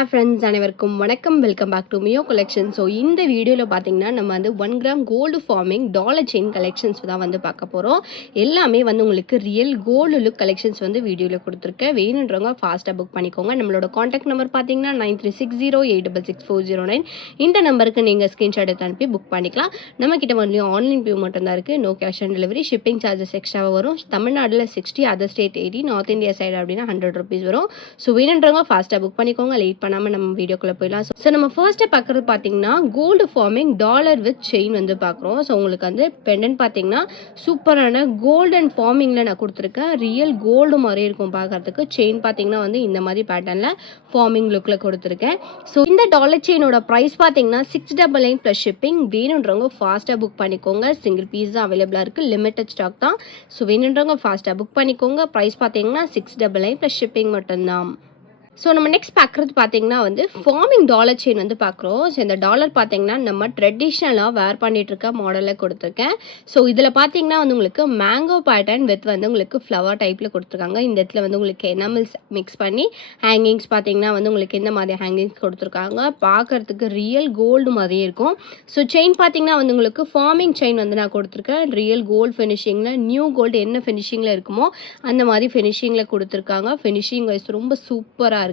Hi friends, அனைவருக்கும் வணக்கம். Welcome back to Mio collection. So இந்த வீடியோவில் பார்த்தீங்கன்னா நம்ம வந்து 1 gram gold forming dollar chain collections தான் வந்து பார்க்க போகிறோம். எல்லாமே வந்து உங்களுக்கு ரியல் கோல்டு லுக் கலெக்ஷன்ஸ் வந்து வீடியோவில் கொடுத்துருக்கேன். வேணுன்றவங்க ஃபாஸ்ட்டாக புக் பண்ணிக்கோங்க. நம்மளோட காண்டாக்ட் நம்பர் பார்த்தீங்கன்னா 9360866409. இந்த நம்பருக்கு நீங்கள் ஸ்க்ரீன்ஷாட் எடுத்து அனுப்பி புக் பண்ணிக்கலாம். நம்மக்கிட்ட வந்து ஆன்லைன் பேமெண்ட் மட்டும் தான் இருக்குது. No cash on delivery. Shipping charges எக்ஸ்ட்ராவாக வரும். தமிழ்நாட்டில் 60, other state 80, north India side அப்படின்னா 100 rupees வரும். ஸோ வேணுன்றவங்க ஃபாஸ்ட்டாக புக் பண்ணிக்கோங்க. லேட் பண்ணாமல் நம்ம வீடியோக்குள்ளே போயிடலாம். ஸோ நம்ம ஃபர்ஸ்ட்டு பார்க்குறது பார்த்தீங்கன்னா gold forming dollar with chain வந்து பார்க்குறோம். ஸோ உங்களுக்கு வந்து பெண்டன்ட் பார்த்தீங்கன்னா சூப்பரான கோல்டன் ஃபார்மிங்கில் நான் கொடுத்துருக்கேன். ரியல் கோல்டு மாதிரி இருக்கும் பார்க்குறதுக்கு. செயின் பார்த்தீங்கன்னா வந்து இந்த மாதிரி பேட்டர்னில் ஃபார்மிங் லுக்கில் கொடுத்துருக்கேன். ஸோ இந்த டாலர் செயினோட ப்ரைஸ் பார்த்தீங்கன்னா 699 ப்ளஸ் ஷிப்பிங். வேணுன்றவங்க ஃபாஸ்ட்டாக புக் பண்ணிக்கோங்க. சிங்கிள் பீஸ் தான் அவைலபிளாக இருக்குது. லிமிட்டட் ஸ்டாக் தான். ஸோ வேணுன்றவங்க ஃபாஸ்ட்டாக புக் பண்ணிக்கோங்க. ப்ரைஸ் பார்த்தீங்கன்னா 699 ப்ளஸ் ஷிப்பிங் மட்டும்தான். ஸோ நம்ம நெக்ஸ்ட் பார்க்குறது பார்த்தீங்கன்னா வந்து ஃபார்மிங் டாலர் செயின் வந்து பார்க்குறோம். ஸோ இந்த டாலர் பார்த்தீங்கன்னா நம்ம ட்ரெடிஷ்னலாக வேர் பண்ணிட்டு இருக்க மாடலில் கொடுத்துருக்கேன். ஸோ இதில் பார்த்தீங்கன்னா வந்து உங்களுக்கு மேங்கோ பேட்டர்ன் வித் வந்து உங்களுக்கு ஃப்ளவர் டைப்பில் கொடுத்துருக்காங்க. இந்த இடத்துல வந்து உங்களுக்கு எனாமல்ஸ் மிக்ஸ் பண்ணி ஹேங்கிங்ஸ் பார்த்தீங்கன்னா வந்து உங்களுக்கு இந்த மாதிரி ஹேங்கிங்ஸ் கொடுத்துருக்காங்க. பார்க்குறதுக்கு ரியல் கோல்டு மாதிரியே இருக்கும். ஸோ செயின் பார்த்தீங்கன்னா வந்து உங்களுக்கு ஃபார்மிங் செயின் வந்து நான் கொடுத்துருக்கேன். ரியல் கோல்டு ஃபினிஷிங்கில் நியூ கோல்டு என்ன ஃபினிஷிங்கில் இருக்குமோ அந்த மாதிரி ஃபினிஷிங்கில் கொடுத்துருக்காங்க. ஃபினிஷிங் வைஸ் ரொம்ப சூப்பராக இருக்கு.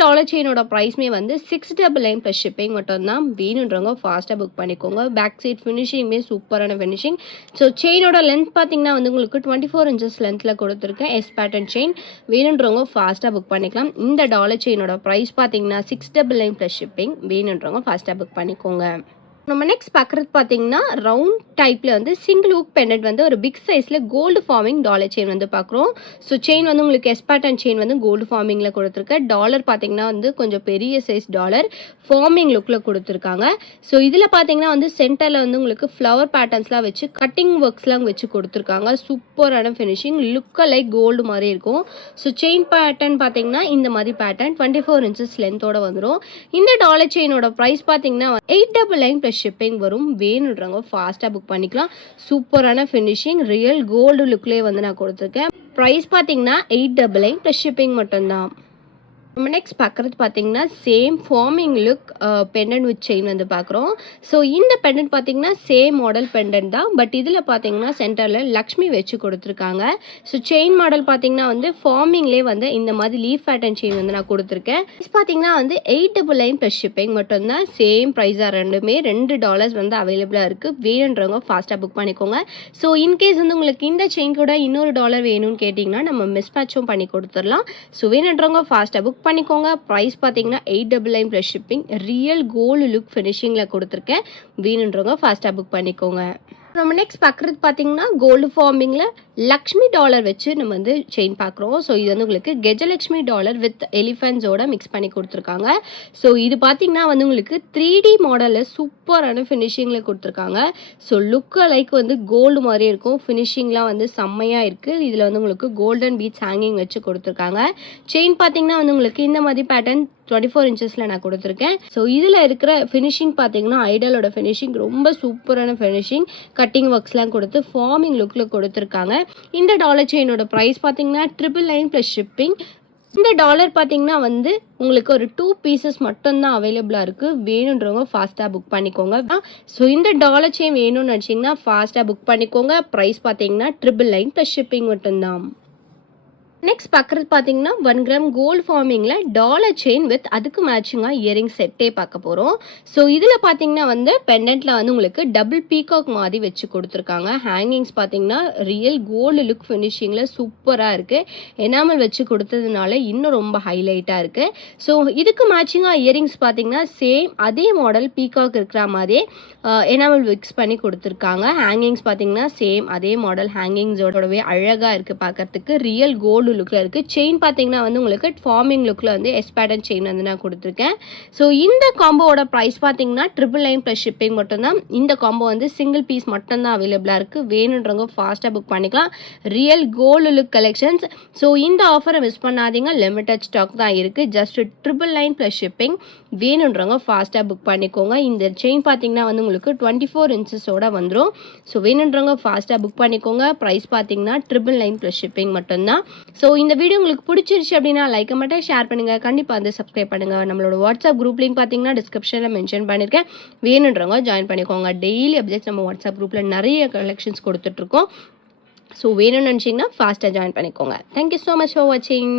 டாலர் செயினோட பிரைஸ்மே வந்து 699 ப்ளஸ் ஷிப்பிங் மட்டும் தான். வேணுன்றவங்க ஃபாஸ்ட்டாக புக் பண்ணிக்கோங்க. பேக் சைட் ஃபினிஷிங்குமே சூப்பரான ஃபினிஷிங். ஸோ செயினோட லென்த் பார்த்தீங்கன்னா வந்து உங்களுக்கு 24 inches லென்த்தில் கொடுத்துருக்கேன். S pattern chain. வேணுன்றவங்க ஃபாஸ்ட்டாக புக் பண்ணிக்கலாம். இந்த டாலர் செயினோட ப்ரைஸ் பார்த்தீங்கன்னா 699 ப்ளஸ் ஷிப்பிங். வேணுன்றவங்க ஃபாஸ்ட்டாக புக் பண்ணிக்கோங்க. நம்ம நெக்ஸ்ட் பார்க்குறது பார்த்தீங்கன்னா ரவுண்ட் டைப்பில் வந்து சிங்கிள் ஹூக் பெண்டன்ட் வந்து ஒரு பிக் சைஸில் கோல்டு ஃபார்மிங் டாலர் செயின் வந்து பார்க்குறோம். ஸோ செயின் வந்து உங்களுக்கு எஸ் பேட்டர்ன் செயின் வந்து கோல்டு ஃபார்மிங்கில் கொடுத்துருக்க. டாலர் பார்த்தீங்கன்னா வந்து கொஞ்சம் பெரிய சைஸ் டாலர் ஃபார்மிங் லுக்கில் கொடுத்துருக்காங்க. ஸோ இதில் பார்த்தீங்கன்னா வந்து சென்டரில் வந்து உங்களுக்கு ஃப்ளவர் பேட்டர்ன்ஸ்லாம் வச்சு கட்டிங் ஒர்க்ஸ்லாம் வச்சு கொடுத்துருக்காங்க. சூப்பரான ஃபினிஷிங். லுக்க லைக் கோல்டு மாதிரி இருக்கும். ஸோ செயின் பேட்டர்ன் பார்த்தீங்கன்னா இந்த மாதிரி பேட்டர்ன் 24 inches லென்த்தோட வந்துடும். இந்த டாலர் செயினோட ப்ரைஸ் பார்த்தீங்கன்னா 899 ப்ளஸ் ஷிப்பிங் வரும். வேணுன்றவங்க ஃபாஸ்ட்டாக புக் பண்ணிக்கலாம். சூப்பரான ஃபினிஷிங். ரியல் கோல்டு லுக்லேயே வந்து நான் கொடுத்துருக்கேன். ப்ரைஸ் பார்த்தீங்கன்னா 899 ப்ளஸ் ஷிப்பிங் மட்டும்தான். நம்ம நெக்ஸ்ட் பார்க்குறது பார்த்தீங்கன்னா same forming look pendant with chain வந்து பார்க்குறோம். ஸோ இந்த பெண்டன்ட் பார்த்தீங்கன்னா சேம் மாடல் பெண்டன்ட் தான். பட் இதில் பார்த்தீங்கன்னா சென்டரில் லக்ஷ்மி வச்சு கொடுத்துருக்காங்க. ஸோ செயின் மாடல் பார்த்தீங்கன்னா வந்து ஃபார்மிங்லேயே வந்து இந்த மாதிரி லீஃப் பேட்டர்ன் செயின் வந்து நான் கொடுத்துருக்கேன். ப்ரைஸ் பார்த்தீங்கன்னா வந்து 899 ப்ளஸ் ஷிப்பிங் மட்டும்தான். சேம் ப்ரைஸாக ரெண்டுமே $2 வந்து அவைலபிளாக இருக்குது. வேணுன்றவங்க ஃபாஸ்ட்டாக புக் பண்ணிக்கோங்க. ஸோ இன்கேஸ் வந்து உங்களுக்கு இந்த செயின் கூட இன்னொரு டாலர் வேணும்னு கேட்டிங்கன்னா நம்ம மிஸ் மேட்சும் பண்ணி கொடுத்துடலாம். ஸோ வேணுன்றவங்க ஃபாஸ்ட்டாக புக் பண்ணிக்கோங்க. ப்ரைஸ் பார்த்தீங்கன்னா 899 plus shipping. Real gold look ஃபினிஷிங்கில் கொடுத்துருக்கேன். வேணுன்றவங்க ஃபாஸ்ட்டாக புக் பண்ணிக்கோங்க. நம்ம நெக்ஸ்ட் பார்க்குறது பார்த்தீங்கன்னா கோல்டு ஃபார்மிங்கில் லக்ஷ்மி டாலர் வச்சு நம்ம வந்து செயின் பார்க்குறோம். ஸோ இது வந்து உங்களுக்கு கஜலக்ஷ்மி டாலர் வித் எலிஃபென்ட்ஸோட மிக்ஸ் பண்ணி கொடுத்துருக்காங்க. ஸோ இது பார்த்தீங்கன்னா வந்து உங்களுக்கு 3D மாடலில் சூப்பரான ஃபினிஷிங்கில் கொடுத்துருக்காங்க. ஸோ லுக்கு லைக் வந்து கோல்டு மாதிரி இருக்கும். ஃபினிஷிங்லாம் வந்து செம்மையாக இருக்குது. இதில் வந்து உங்களுக்கு கோல்டன் பீட்ஸ் ஹேங்கிங் வச்சு கொடுத்துருக்காங்க. செயின் பார்த்தீங்கன்னா வந்து உங்களுக்கு இந்த மாதிரி பேட்டர்ன் 24 inches நான் கொடுத்துருக்கேன். ஸோ இதில் இருக்கிற ஃபினிஷிங் பார்த்தீங்கன்னா ஐடலோட ஃபினிஷிங் ரொம்ப சூப்பரான ஃபினிஷிங். கட்டிங் ஒர்க்ஸ்லாம் கொடுத்து ஃபார்மிங் லுக்கில் கொடுத்துருக்காங்க. இந்த டாலர் செயினோட ப்ரைஸ் பார்த்தீங்கன்னா 999 ப்ளஸ் ஷிப்பிங். இந்த டாலர் பார்த்தீங்கன்னா வந்து உங்களுக்கு ஒரு 2 pieces மட்டும்தான் அவைலபிளாக இருக்குது. வேணுன்றவங்க ஃபாஸ்ட்டாக புக் பண்ணிக்கோங்க. ஸோ இந்த டாலர் செயின் வேணும்னு நினச்சிங்கன்னா ஃபாஸ்ட்டாக புக் பண்ணிக்கோங்க. ப்ரைஸ் பார்த்தீங்கன்னா 999 ப்ளஸ் ஷிப்பிங் மட்டும்தான். நெக்ஸ்ட் பார்க்குறது பார்த்தீங்கன்னா 1 கிராம் கோல்டு ஃபார்மிங்கில் டாலர் செயின் வித் அதுக்கு மேட்சிங்காக இயரிங் செட்டே பார்க்க போகிறோம். ஸோ இதில் பார்த்தீங்கன்னா வந்து பெண்டன்ட்டில் வந்து உங்களுக்கு டபுள் பீகாக் மாதிரி வச்சு கொடுத்துருக்காங்க. ஹேங்கிங்ஸ் பார்த்தீங்கன்னா ரியல் கோல்டு லுக் ஃபினிஷிங்கில் சூப்பராக இருக்குது. எனாமல் வச்சு கொடுத்ததுனால இன்னும் ரொம்ப ஹைலைட்டாக இருக்குது. ஸோ இதுக்கு மேட்சிங்காக இயரிங்ஸ் பார்த்தீங்கன்னா சேம் அதே மாடல் பீகாக் இருக்கிற மாதிரியே எனாமல் மிக்ஸ் பண்ணி கொடுத்துருக்காங்க. ஹேங்கிங்ஸ் பார்த்தீங்கன்னா சேம் அதே மாடல் ஹேங்கிங்ஸோடவே அழகாக இருக்குது பார்க்கறதுக்கு. ரியல் கோல்டு லுக்கில் இருக்குது. செயின் பார்த்தீங்கன்னா வந்து உங்களுக்கு ஃபார்மிங் லுக்கில் வந்து எஸ் பேட்டர்ன் செயின் வந்து நான் கொடுத்துருக்கேன். ஸோ இந்த காம்போவோட ப்ரைஸ் பார்த்தீங்கன்னா 999 ப்ளஸ் ஷிப்பிங் மட்டும்தான். இந்த காம்போ வந்து சிங்கிள் பீஸ் மட்டும்தான் அவைலபிளாக இருக்குது. வேணுன்றவங்க ஃபாஸ்ட்டாக புக் பண்ணிக்கலாம். Real gold look collections. So இந்த ஆஃபரை மிஸ் பண்ணாதீங்க. லிமிட்டட் ஸ்டாக் தான் இருக்குது. Just 999 plus shipping. வேணுன்றவங்க ஃபாஸ்ட்டாக புக் பண்ணிக்கோங்க. இந்த செயின் பார்த்தீங்கன்னா வந்து உங்களுக்கு 24 inches வந்துடும். ஸோ வேணுன்றவங்க ஃபாஸ்ட்டாக புக் பண்ணிக்கோங்க. ப்ரைஸ் பார்த்தீங்கன்னா 999 ப்ளஸ் ஷிப்பிங் மட்டும்தான். ஸோ இந்த வீடியோ உங்களுக்கு பிடிச்சிருச்சு அப்படின்னா லைக் மட்டும் ஷேர் பண்ணுங்கள், கண்டிப்பாக வந்து சப்ஸ்கிரைப் பண்ணுங்கள். நம்மளோட வாட்ஸ்அப் குரூப் லிங்க் பார்த்தீங்கன்னா டிஸ்கிரிப்ஷனில் மென்ஷன் பண்ணியிருக்கேன், வேணுன்றவங்க ஜாயின் பண்ணிக்கோங்க. டெய்லி அப்டேட்ஸ் நம்ம வாட்ஸ்அப் குரூப்பில் நிறைய கலெக்ஷன்ஸ் கொடுத்துட்ருக்கோம். ஸோ வேணும்னு நினச்சிங்கன்னா ஃபாஸ்ட்டாக ஜாயின் பண்ணிக்கோங்க. தேங்க்யூ ஸோ மச் ஃபார் வாட்சிங்.